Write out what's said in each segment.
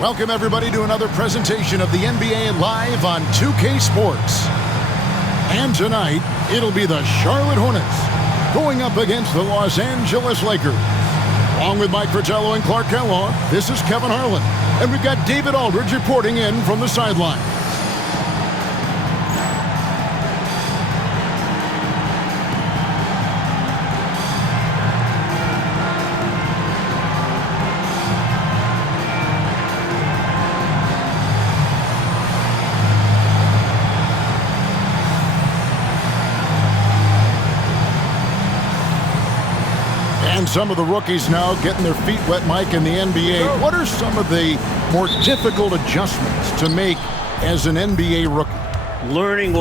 Welcome, everybody, to another presentation of the NBA live on 2K Sports. And tonight, it'll be the Charlotte Hornets going up against the Los Angeles Lakers. Along with Mike Fratello and Clark Kellogg, this is Kevin Harlan. And we've got David Aldridge reporting in from the sideline. And some of the rookies now getting their feet wet, Mike, in the NBA. What are some of the more difficult adjustments to make as an NBA rookie? Learning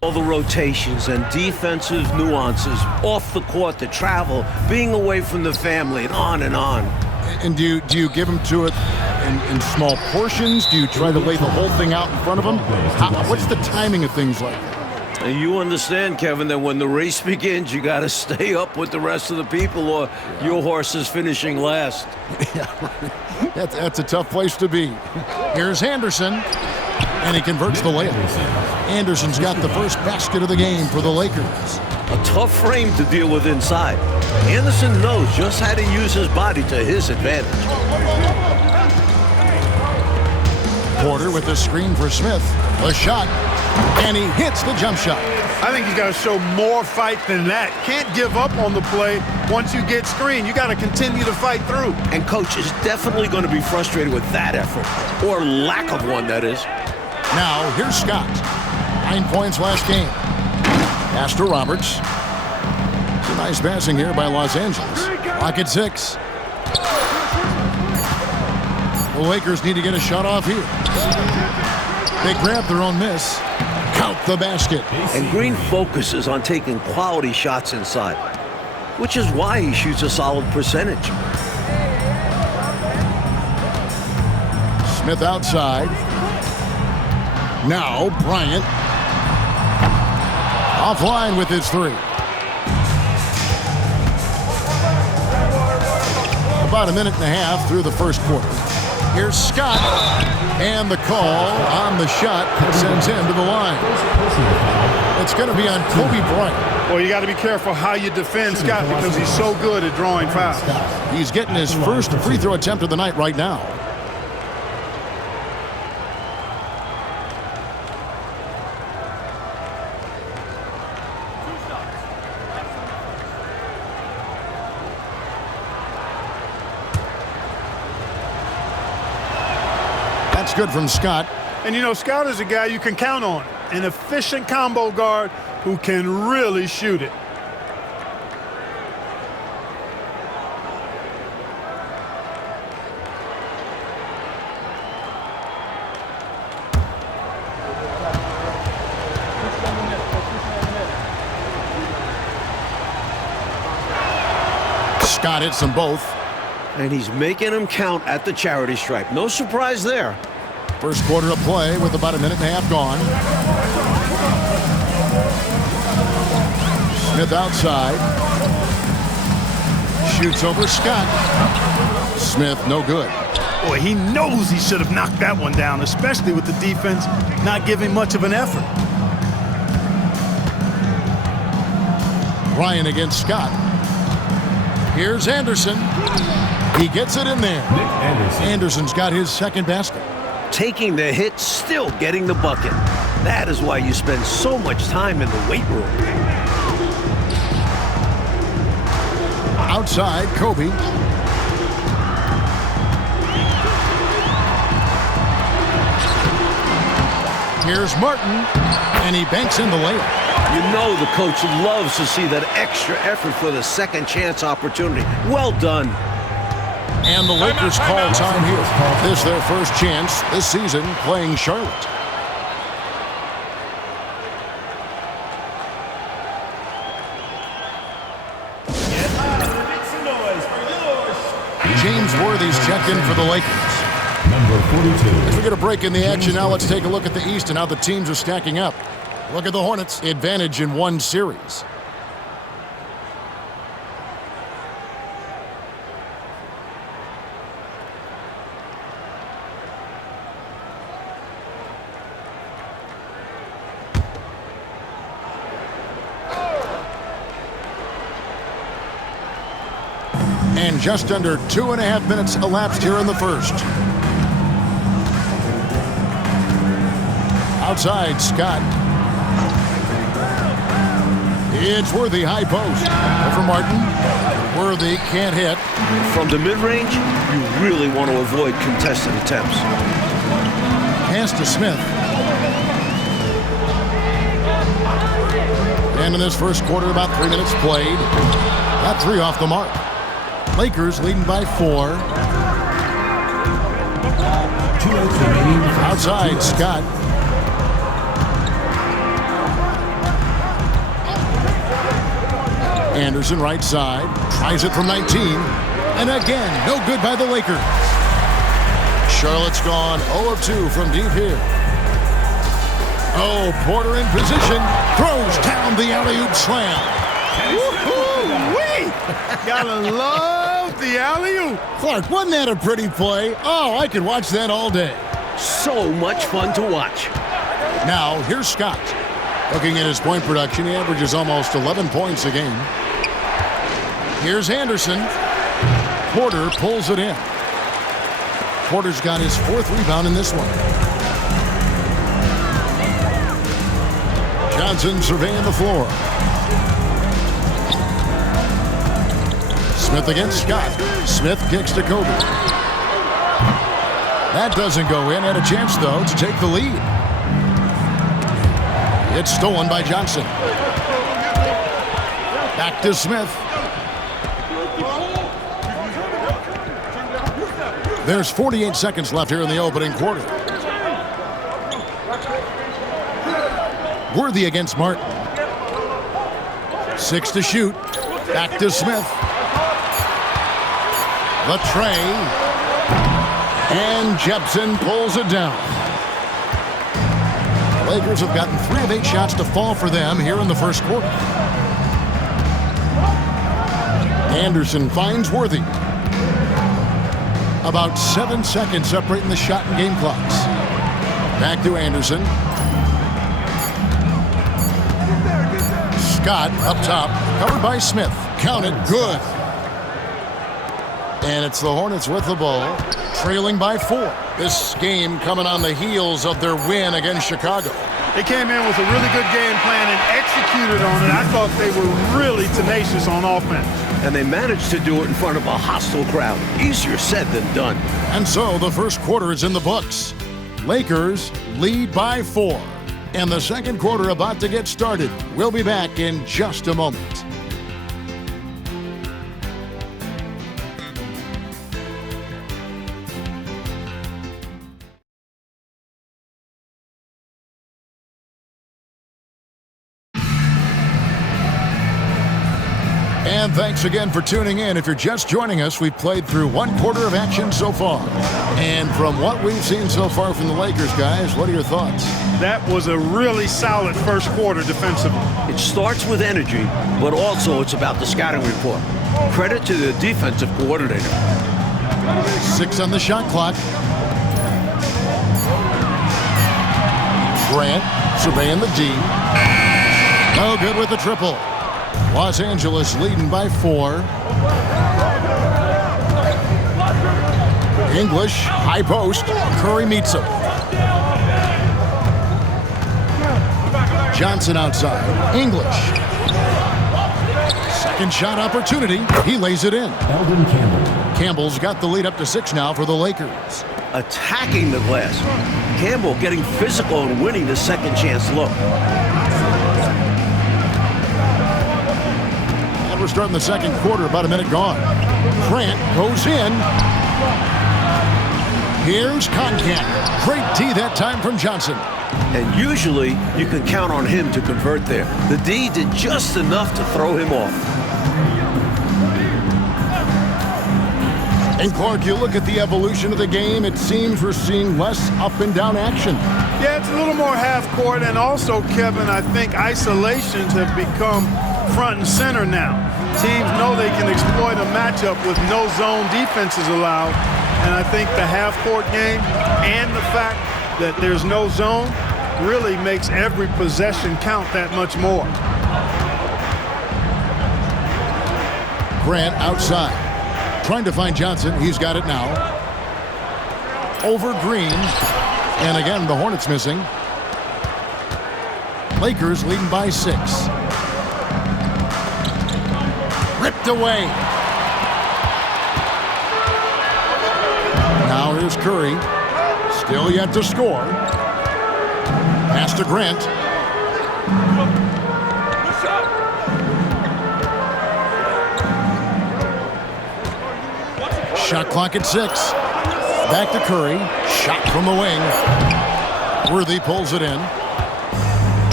all the rotations and defensive nuances off the court, the travel, being away from the family, and on and on. And do you give them to it in small portions? Do you try to lay the whole thing out in front of them? What's the timing of things like that? You understand, Kevin, that when the race begins, you got to stay up with the rest of the people or your horse is finishing last. Yeah, that's a tough place to be. Here's Anderson, and he converts the layup. Anderson's got the first basket of the game for the Lakers. A tough frame to deal with inside. Anderson knows just how to use his body to his advantage. Porter with the screen for Smith. A shot. And he hits the jump shot. I think you got to show more fight than that. Can't give up on the play once you get screened. You got to continue to fight through. And coach is definitely going to be frustrated with that effort, or lack of one, that is. Now, here's Scott. 9 points last game. Pass to Roberts. It's a nice passing here by Los Angeles. Clock at 6. The Lakers need to get a shot off here. They grab their own miss. Count the basket. And Green focuses on taking quality shots inside, which is why he shoots a solid percentage. Smith outside. Now Bryant. Offline with his three. About a minute and a half through the first quarter. Here's Scott, and the call on the shot sends him to the line. It's going to be on Kobe Bryant. Well, you got to be careful how you defend Scott because he's so good at drawing fouls. He's getting his first free throw attempt of the night right now. That's good from Scott. And, you know, Scott is a guy you can count on. An efficient combo guard who can really shoot it. Scott hits them both. And he's making them count at the charity stripe. No surprise there. First quarter of play with about a minute and a half gone. Smith outside. Shoots over Scott. Smith, no good. Boy, he knows he should have knocked that one down, especially with the defense not giving much of an effort. Bryant against Scott. Here's Anderson. He gets it in there. Anderson's got his second basket. Taking the hit, still getting the bucket. That is why you spend so much time in the weight room. Outside, Kobe. Here's Martin, and he banks in the layup. You know the coach loves to see that extra effort for the second chance opportunity. Well done. And the Lakers call time here. This is their first chance this season playing Charlotte. James Worthy's checked in for the Lakers. Number 42. As we get a break in the action now, let's take a look at the East and how the teams are stacking up. Look at the Hornets' advantage in one series. And just under 2.5 minutes elapsed here in the first. Outside, Scott. It's Worthy, high post. Over Martin. Worthy can't hit. From the mid-range, you really want to avoid contested attempts. Pass to Smith. And in this first quarter, about 3 minutes played. Got 3 off the mark. Lakers leading by 4. Outside, Scott. Anderson right side. Tries it from 19. And again, no good by the Lakers. Charlotte's gone 0 of 2 from deep here. Oh, Porter in position. Throws down the alley-oop slam. Woo-hoo-wee! Gotta love the alley-oop. Clark, wasn't that a pretty play? Oh, I could watch that all day. So much fun to watch. Now, here's Scott. Looking at his point production, he averages almost 11 points a game. Here's Anderson. Porter pulls it in. Porter's got his 4th rebound in this one. Johnson surveying the floor. Smith against Scott. Smith kicks to Kobe. That doesn't go in. Had a chance, though, to take the lead. It's stolen by Johnson. Back to Smith. There's 48 seconds left here in the opening quarter. Worthy against Martin. 6 to shoot. Back to Smith. The tray. And Jepson pulls it down. The Lakers have gotten 3 of 8 shots to fall for them here in the first quarter. Anderson finds Worthy. About 7 seconds separating the shot and game clocks. Back to Anderson. Scott up top, covered by Smith. Count it, good. And it's the Hornets with the ball, trailing by 4. This game coming on the heels of their win against Chicago. They came in with a really good game plan and executed on it. I thought they were really tenacious on offense. And they managed to do it in front of a hostile crowd. Easier said than done. And so the first quarter is in the books. Lakers lead by 4. And the second quarter about to get started. We'll be back in just a moment. And thanks again for tuning in. If you're just joining us, we've played through 1 quarter of action so far. And from what we've seen so far from the Lakers, guys, what are your thoughts? That was a really solid first quarter defensively. It starts with energy, but also it's about the scouting report. Credit to the defensive coordinator. 6 on the shot clock. Bryant surveying the D. No good with the triple. Los Angeles leading by 4. English, high post. Curry meets him. Johnson outside. English. Second shot opportunity. He lays it in. Elvin Campbell. Campbell's got the lead up to 6 now for the Lakers. Attacking the glass. Campbell getting physical and winning the second chance look. We're starting the second quarter, about a minute gone. Grant goes in. Here's Concan. Great D that time from Johnson. And usually, you can count on him to convert there. The D did just enough to throw him off. And Clark, you look at the evolution of the game, it seems we're seeing less up and down action. Yeah, it's a little more half court, and also, Kevin, I think isolations have become front and center now. Teams know they can exploit a matchup with no zone defenses allowed, and I think the half-court game and the fact that there's no zone really makes every possession count that much more. Grant outside. Trying to find Johnson. He's got it now. Over Green. And again, the Hornets missing. Lakers leading by 6. Ripped away. Now here's Curry. Still yet to score. Pass to Grant. Shot clock at 6. Back to Curry. Shot from the wing. Worthy pulls it in.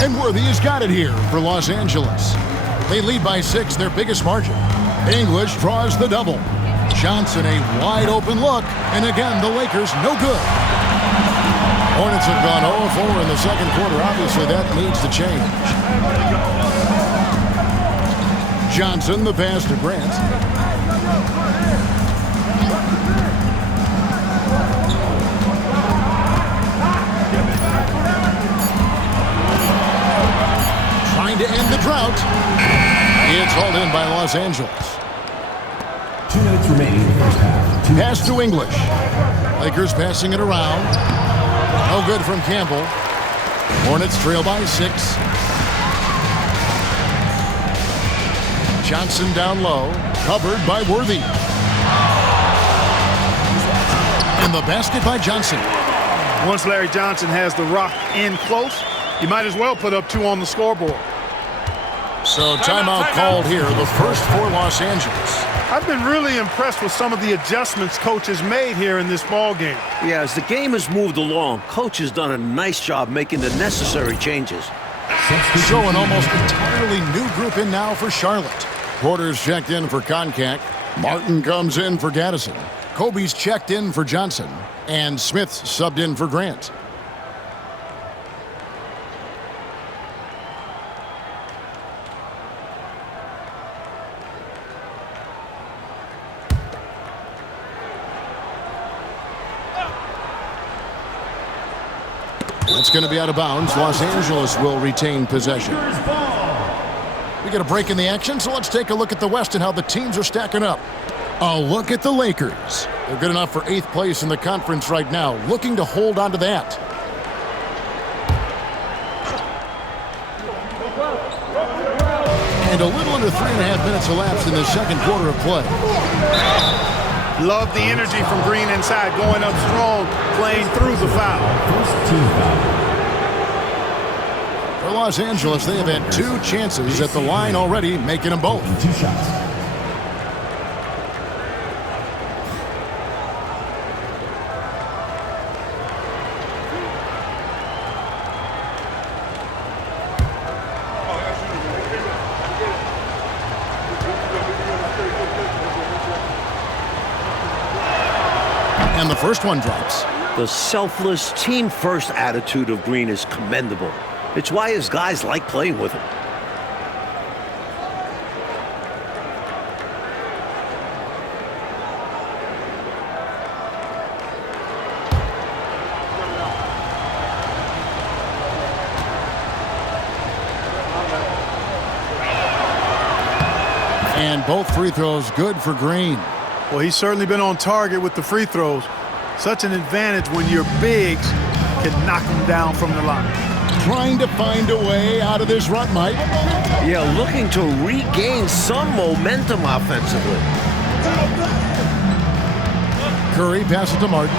And Worthy has got it here for Los Angeles. They lead by 6, their biggest margin. English draws the double. Johnson a wide open look. And again, the Lakers no good. Hornets have gone 0-4 in the second quarter. Obviously, that needs to change. Johnson, the pass to Grant. Trying to end the drought. It's hauled in by Los Angeles. 2 minutes remaining in the first half. Pass to English. Lakers passing it around. No good from Campbell. Hornets trail by 6. Johnson down low. Covered by Worthy. And the basket by Johnson. Once Larry Johnson has the rock in close, you might as well put up 2 on the scoreboard. So timeout called here, the first for Los Angeles. I've been really impressed with some of the adjustments Coach has made here in this ball game. Yeah, as the game has moved along, Coach has done a nice job making the necessary changes. So an almost entirely new group in now for Charlotte. Porter's checked in for Koncak. Martin comes in for Gaddison. Kobe's checked in for Johnson. And Smith's subbed in for Grant. That's going to be out of bounds. Los Angeles will retain possession. We get a break in the action, so let's take a look at the West and how the teams are stacking up. A look at the Lakers. They're good enough for 8th place in the conference right now, looking to hold on to that. And a little under 3.5 minutes elapsed in the second quarter of play. Love the energy from Green inside, going up strong, playing through the foul. First team foul. For Los Angeles, they have had 2 chances at the line already, making them both. 2 shots. And the first one drops. The selfless, team-first attitude of Green is commendable. It's why his guys like playing with him. And both free throws good for Green. Well, he's certainly been on target with the free throws. Such an advantage when your bigs can knock them down from the line. Trying to find a way out of this rut, Mike. Yeah, looking to regain some momentum offensively. Curry passes to Martin.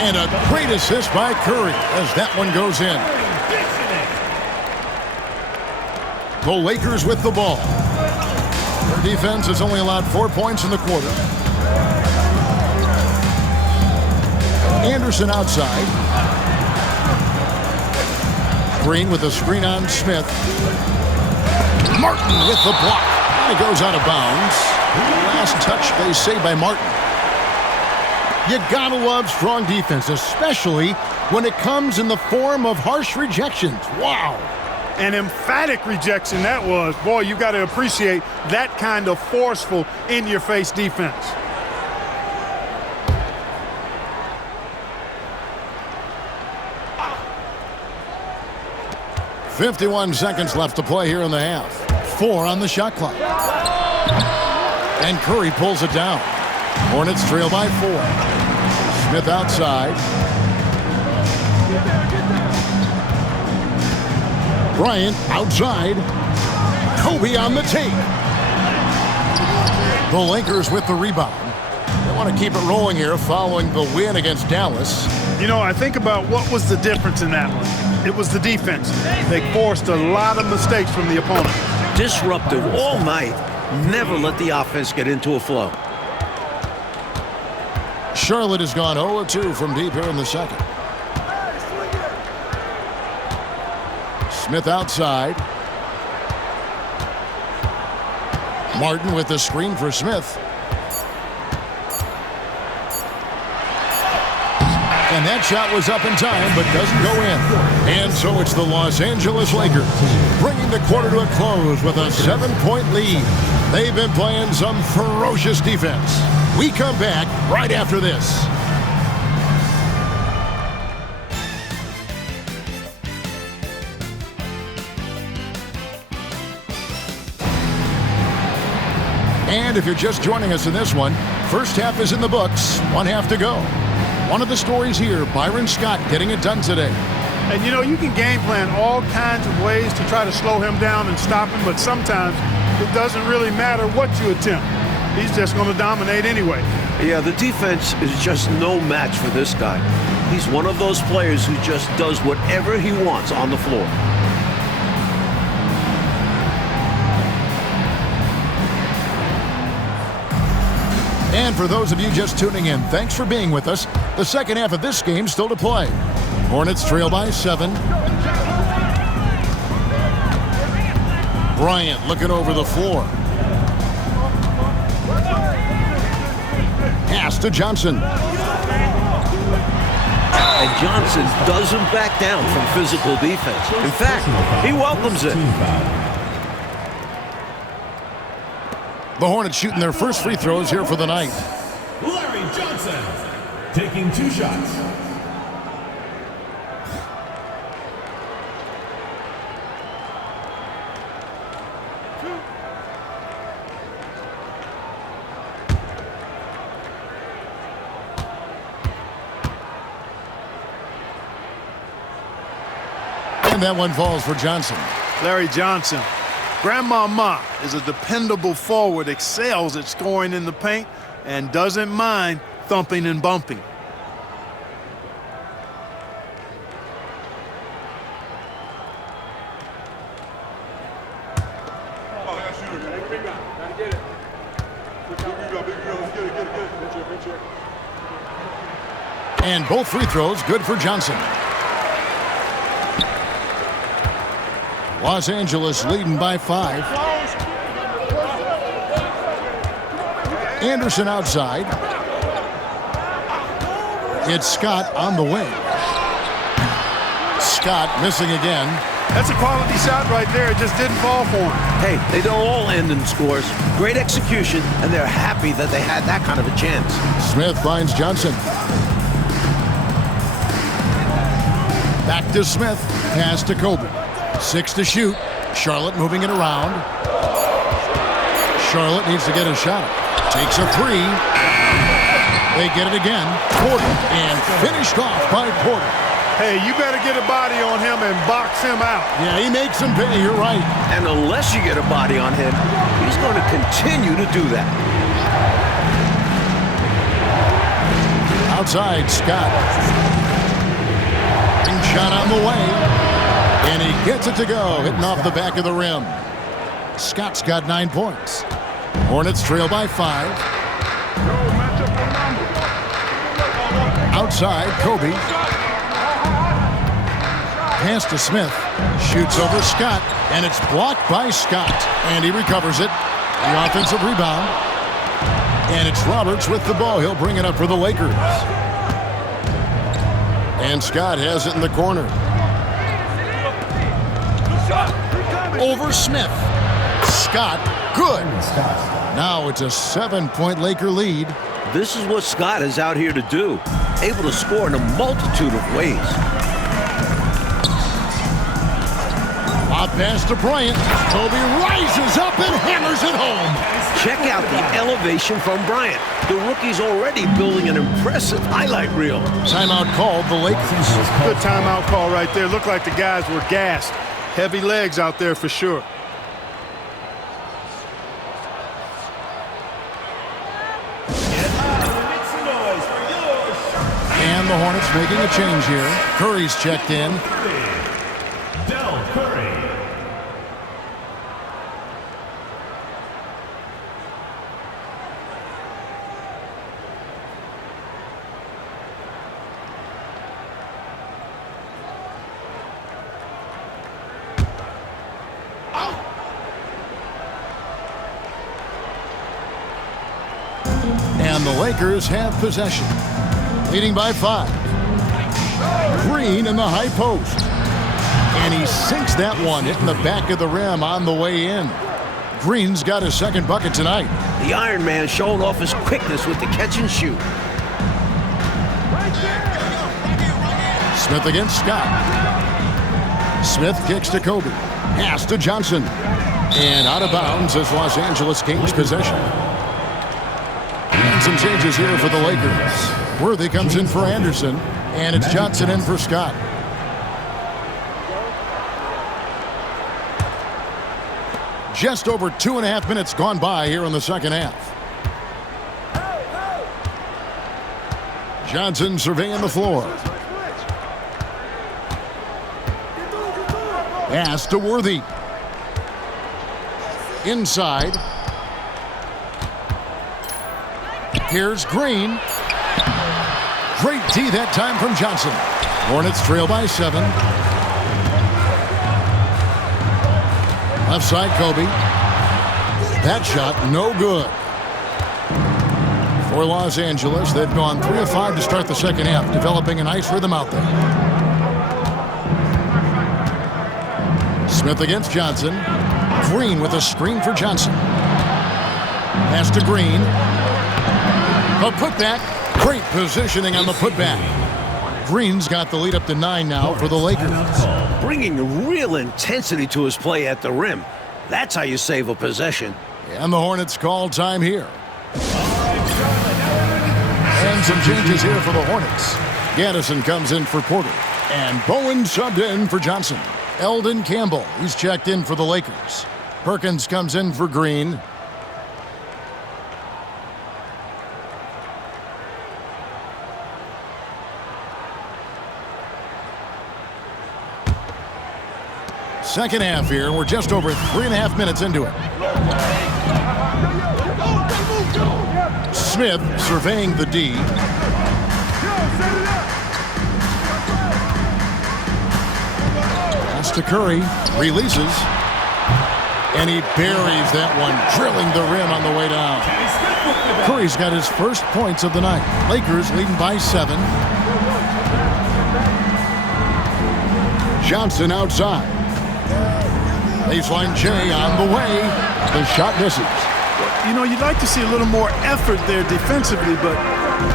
And a great assist by Curry as that one goes in. The Lakers with the ball. Their defense has only allowed 4 points in the quarter. Anderson outside. Green with a screen on Smith. Martin with the block. And it goes out of bounds. Last touch, they say, by Martin. You gotta love strong defense, especially when it comes in the form of harsh rejections. Wow. An emphatic rejection that was. Boy, you got to appreciate that kind of forceful, in-your-face defense. .51 seconds left to play here in the half. 4 on the shot clock. And Curry pulls it down. Hornets trail by 4. Smith outside. Bryant outside. Kobe on the take. The Lakers with the rebound. They want to keep it rolling here following the win against Dallas. You know, I think about what was the difference in that one. It was the defense. They forced a lot of mistakes from the opponent. Disruptive all night. Never let the offense get into a flow. Charlotte has gone 0-2 from deep here in the second. Smith outside. Martin with the screen for Smith. And that shot was up in time, but doesn't go in. And so it's the Los Angeles Lakers bringing the quarter to a close with a 7-point lead. They've been playing some ferocious defense. We come back right after this. And if you're just joining us in this one, first half is in the books, 1 half to go. One of the stories here, Byron Scott getting it done today. And you know, you can game plan all kinds of ways to try to slow him down and stop him, but sometimes it doesn't really matter what you attempt. He's just going to dominate anyway. Yeah, the defense is just no match for this guy. He's one of those players who just does whatever he wants on the floor. And for those of you just tuning in, thanks for being with us. The second half of this game still to play. Hornets trail by 7. Bryant looking over the floor. Pass to Johnson. And Johnson doesn't back down from physical defense. In fact, he welcomes it. The Hornets shooting their first free throws here for the night. Larry Johnson taking 2 shots. And that one falls for Johnson. Larry Johnson. Grandmama is a dependable forward, excels at scoring in the paint, and doesn't mind thumping and bumping. And both free throws good for Johnson. Los Angeles leading by 5. Anderson outside. It's Scott on the wing. Scott missing again. That's a quality shot right there. It just didn't fall for him. Hey, they don't all end in scores. Great execution, and they're happy that they had that kind of a chance. Smith finds Johnson. Back to Smith. Pass to Kobe. 6 to shoot. Charlotte moving it around. Charlotte needs to get a shot. Takes a 3. They get it again. Porter, and finished off by Porter. Hey, you better get a body on him and box him out. Yeah, he makes him pay. You're right. And unless you get a body on him, he's going to continue to do that. Outside, Scott. Ring shot on the way. And he gets it to go, hitting off the back of the rim. Scott's got 9 points. Hornets trail by 5. Outside, Kobe. Pass to Smith. Shoots over Scott, and it's blocked by Scott. And he recovers it. The offensive rebound. And it's Roberts with the ball. He'll bring it up for the Lakers. And Scott has it in the corner. Over Smith. Scott, good. Now it's a 7-point Laker lead. This is what Scott is out here to do. Able to score in a multitude of ways. Hot pass to Bryant. Kobe rises up and hammers it home. Check out the elevation from Bryant. The rookie's already building an impressive highlight reel. Timeout called the Lakers. Good timeout call right there. Looked like the guys were gassed. Heavy legs out there for sure. And the Hornets making a change here. Curry's checked in. Curry. And the Lakers have possession. Leading by 5. Green in the high post. And he sinks that one, hitting the back of the rim on the way in. Green's got his second bucket tonight. The Iron Man showing off his quickness with the catch and shoot. Smith against Scott. Smith kicks to Kobe. Pass to Johnson. And out of bounds as Los Angeles gains possession. And some changes here for the Lakers. Worthy comes in for Anderson. And it's Johnson in for Scott. Just over 2.5 minutes gone by here in the second half. Johnson surveying the floor. Pass to Worthy. Inside. Here's Green. Great D that time from Johnson. Hornets trail by 7. Left side, Kobe. That shot, no good. For Los Angeles, they've gone 3 of 5 to start the second half, developing a nice rhythm out there. Smith against Johnson. Green with a screen for Johnson. Pass to Green. A putback. Great positioning on the putback. Green's got the lead up to 9 now for the Lakers. Bringing real intensity to his play at the rim. That's how you save a possession. And the Hornets call time here. And some changes here for the Hornets. Gaddison comes in for Porter. And Bowen subbed in for Johnson. Eldon Campbell, he's checked in for the Lakers. Perkins comes in for Green. Second half here. We're just over 3.5 minutes into it. Smith surveying the D. Pass to Curry. Releases. And he buries that one, drilling the rim on the way down. Curry's got his first points of the night. Lakers leading by 7. Johnson outside. Baseline J on the way. The shot misses. You know, you'd like to see a little more effort there defensively, but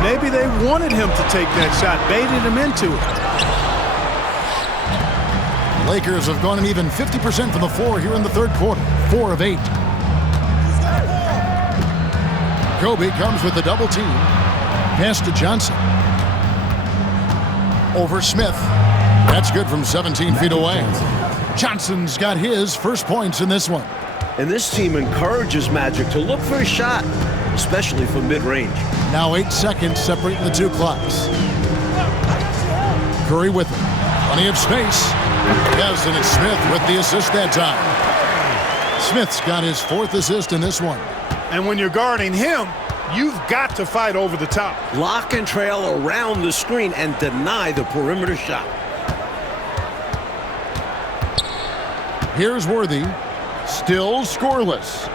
maybe they wanted him to take that shot, baited him into it. Lakers have gone an even 50% from the floor here in the third quarter. 4 of 8. Kobe comes with the double team. Pass to Johnson. Over Smith. That's good from 17 feet away. Johnson's got his first points in this one. And this team encourages Magic to look for a shot, especially from mid-range. Now 8 seconds separating the two clocks. Curry with him. Plenty of space. Yes, and it's Smith with the assist that time. Smith's got his 4th assist in this one. And when you're guarding him, you've got to fight over the top. Lock and trail around the screen and deny the perimeter shot. Here's Worthy. Still scoreless.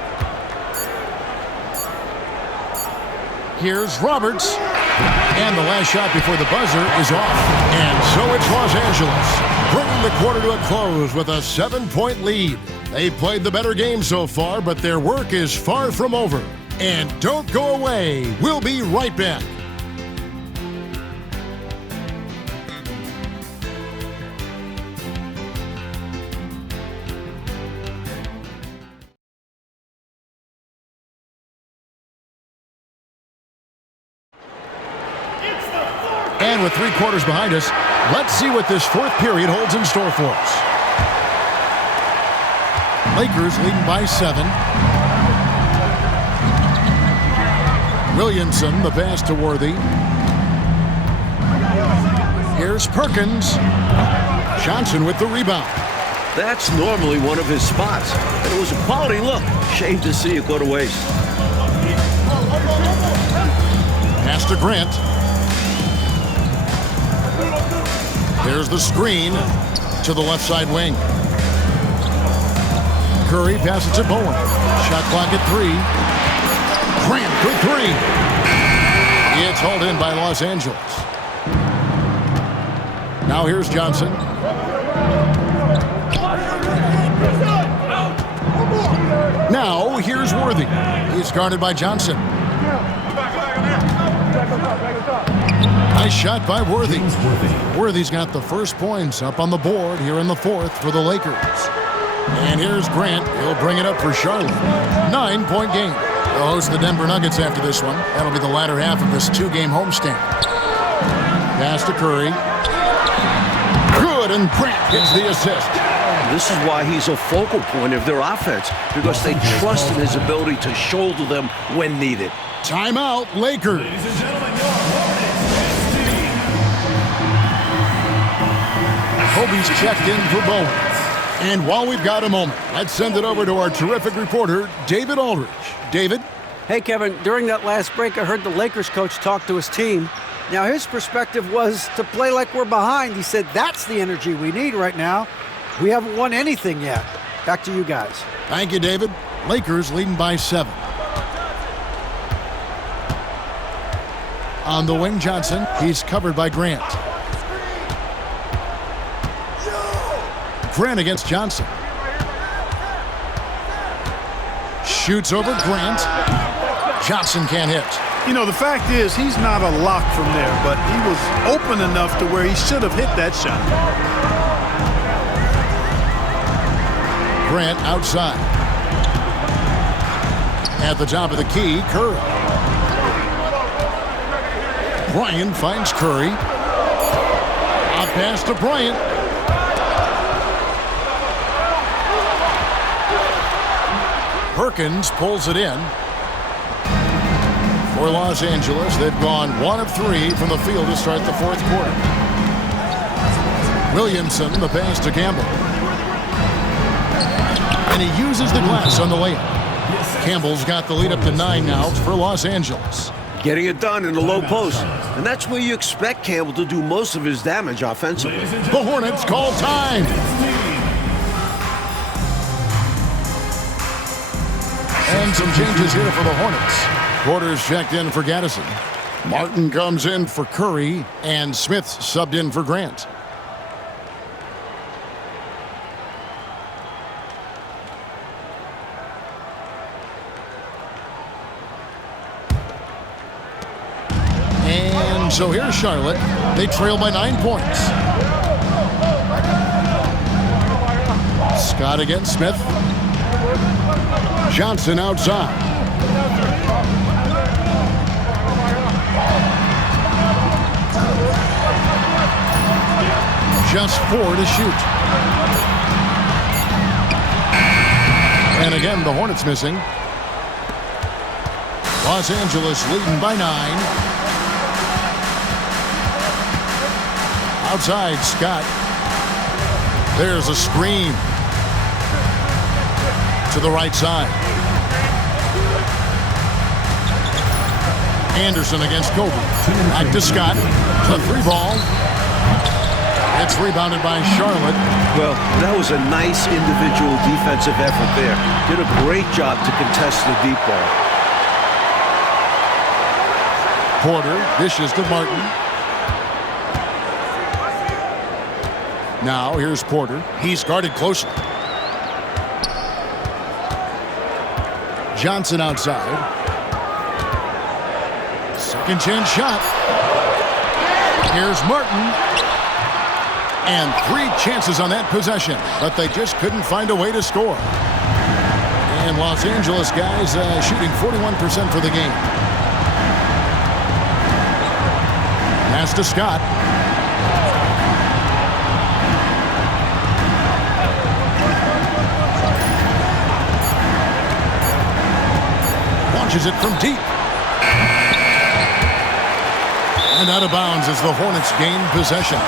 Here's Roberts. And the last shot before the buzzer is off. And so it's Los Angeles, bringing the quarter to a close with a 7-point lead. They played the better game so far, but their work is far from over. And don't go away. We'll be right back. And with 3 quarters behind us, let's see what this fourth period holds in store for us. Lakers leading by 7. Williamson, the pass to Worthy. Here's Perkins. Johnson with the rebound. That's normally one of his spots, and it was a quality look. Shame to see it go to waste. Pass to Grant. There's the screen to the left side wing. Curry passes to Bowen. Shot clock at 3. Grant for 3. It's hauled in by Los Angeles. Now here's Johnson. Now here's Worthy. He's guarded by Johnson. Nice shot by Worthy. Worthy's got the first points up on the board here in the fourth for the Lakers. And here's Grant. He'll bring it up for Charlotte. 9-point game. They'll host the Denver Nuggets after this one. That'll be the latter half of this 2-game homestand. Pass to Curry. Good, and Grant gets the assist. This is why he's a focal point of their offense, because they trust in his ability to shoulder them when needed. Timeout, Lakers. Ladies and gentlemen, your Hornets team. Kobe's checked in for Bowen. And while we've got a moment, let's send it over to our terrific reporter, David Aldridge. David? Hey, Kevin, during that last break, I heard the Lakers coach talk to his team. Now, his perspective was to play like we're behind. He said that's the energy we need right now. We haven't won anything yet. Back to you guys. Thank you, David. Lakers leading by 7. On the wing, Johnson. He's covered by Grant. Grant against Johnson. Shoots over Grant. Johnson can't hit. You know, the fact is he's not a lock from there, but he was open enough to where he should have hit that shot. Grant outside. At the top of the key, Curry. Bryant finds Curry. A pass to Bryant. Perkins pulls it in. For Los Angeles, they've gone 1 of 3 from the field to start the fourth quarter. Williamson, the pass to Campbell. And he uses the glass on the layup. Campbell's got the lead up to 9 now for Los Angeles. Getting it done in the low post. And that's where you expect Campbell to do most of his damage offensively. The Hornets call time. And some changes here for the Hornets. Porter's checked in for Gaddison. Martin comes in for Curry, and Smith's subbed in for Grant. And so here's Charlotte. They trail by 9 points. Scott against Smith. Johnson outside. Just 4 to shoot. And again, the Hornets missing. Los Angeles leading by 9. Outside, Scott. There's a screen. To the right side. Anderson against Kobe. Back to Scott. The 3 ball. It's rebounded by Charlotte. Well, that was a nice individual defensive effort there. Did a great job to contest the deep ball. Porter dishes to Martin. Now here's Porter. He's guarded closely. Johnson outside. Second chance shot. Here's Martin. And 3 chances on that possession, but they just couldn't find a way to score. And Los Angeles guys shooting 41% for the game. Pass to Scott. Launches it from deep. And out of bounds as the Hornets gain possession.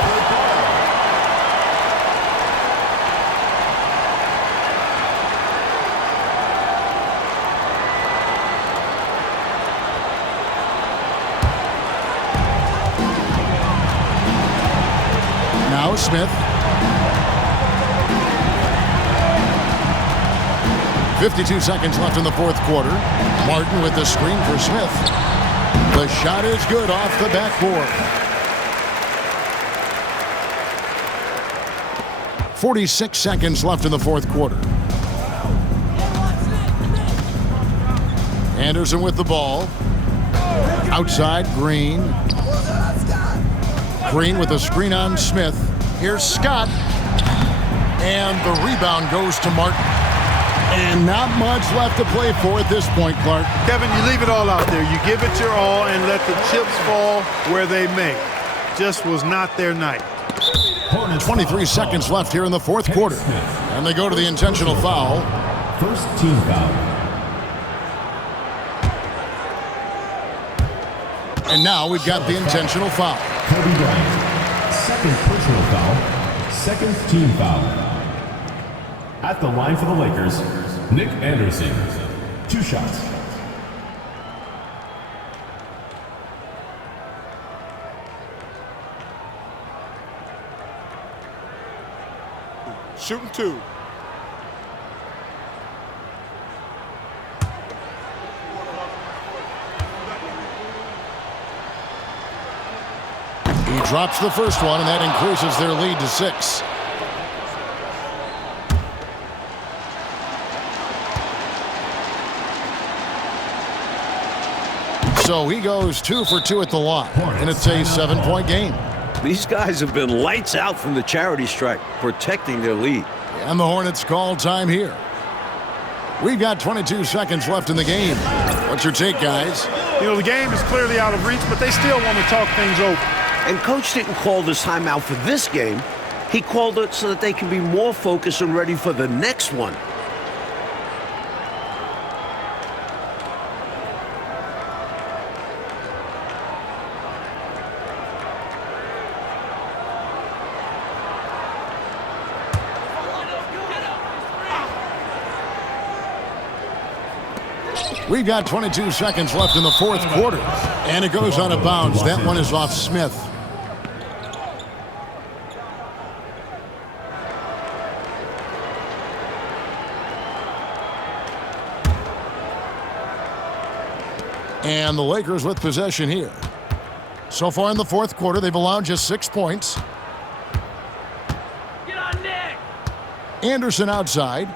Now Smith. 52 seconds left in the fourth quarter. Martin with the screen for Smith. The shot is good off the backboard. 46 seconds left in the fourth quarter. Anderson with the ball. Outside, Green. Green with a screen on Smith. Here's Scott. And the rebound goes to Martin. And not much left to play for at this point, Clark. Kevin, you leave it all out there. You give it your all and let the chips fall where they may. Just was not their night. 23 seconds left here in the fourth quarter. And they go to the intentional foul. First team foul. And now we've got the intentional foul. Kobe Bryant. Second personal foul. Second team foul. At the line for the Lakers, Nick Anderson. 2 shots. Shooting 2. He drops the first one, and that increases their lead to 6. So he goes 2 for 2 at the line, and it's a 7-point game. These guys have been lights out from the charity stripe, protecting their lead. And the Hornets call time here. We've got 22 seconds left in the game. What's your take, guys? You know, the game is clearly out of reach, but they still want to talk things over. And Coach didn't call this timeout for this game. He called it so that they can be more focused and ready for the next one. We've got 22 seconds left in the fourth quarter. And it goes out of bounds. That one is off Smith. And the Lakers with possession here. So far in the fourth quarter, they've allowed just 6 points. Get on Nick! Anderson outside.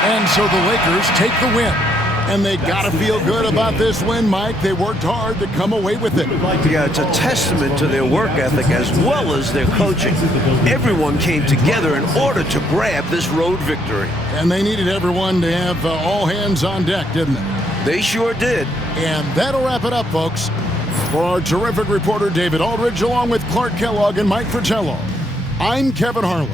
And so the Lakers take the win. And they got to feel good about this win, Mike. They worked hard to come away with it. Yeah, it's a testament to their work ethic as well as their coaching. Everyone came together in order to grab this road victory. And they needed everyone to have all hands on deck, didn't they? They sure did. And that'll wrap it up, folks. For our terrific reporter, David Aldridge, along with Clark Kellogg and Mike Fratello, I'm Kevin Harlan.